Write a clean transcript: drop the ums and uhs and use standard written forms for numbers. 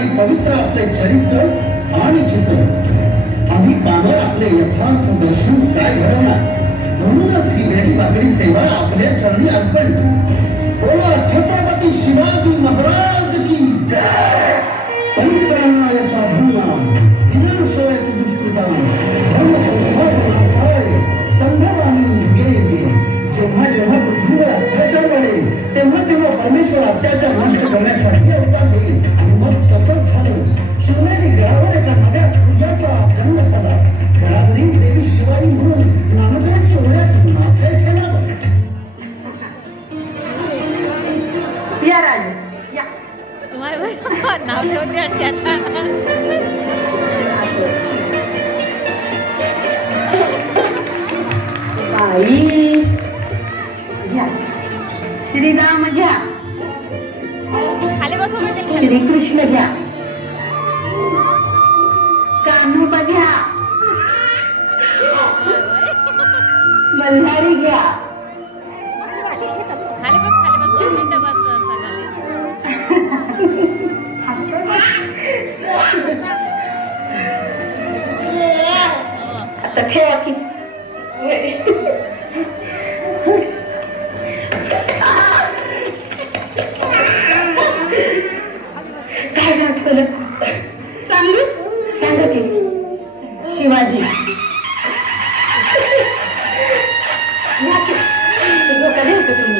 आणि पवित्र आपले चरित्र आणि चित्र आम्ही पाहणार आपले यथार्थ दर्शन काय घडवणार. म्हणूनच ही वेळी वाकडी सेवा आपल्या चरणी अर्पण. बोला छत्रपती शिवाजी महाराज की जय. पवित्रानाय साधूंना विनाशाय दुष्कृतां धर्म संस्थापनार्थाय संभवामी युगे युगे. जेव्हा जेव्हा पृथ्वीवर अत्याचार वाढेल तेव्हा तेव्हा परमेश्वर अत्याचार नष्ट करण्यासाठी अवतार घेईल. आणि मग तसंच झालं. शिवनेरी गडावर एका नव्या सूर्याचा जन्म झाला. गडावरील देवी शिवाई म्हणून नामकरण सोहळ्यात नाट्य ठेवावं. या राज या नाव ठेवते त्याचा बाई घ्या. श्रीराम घ्या. श्रीकृष्ण घ्या. कान्होबा घ्या. मल्हारी घ्या. आता ठेवा की काय नाटकलं सांगू सांगा की शिवाजी झोका द्यायचं तुम्ही.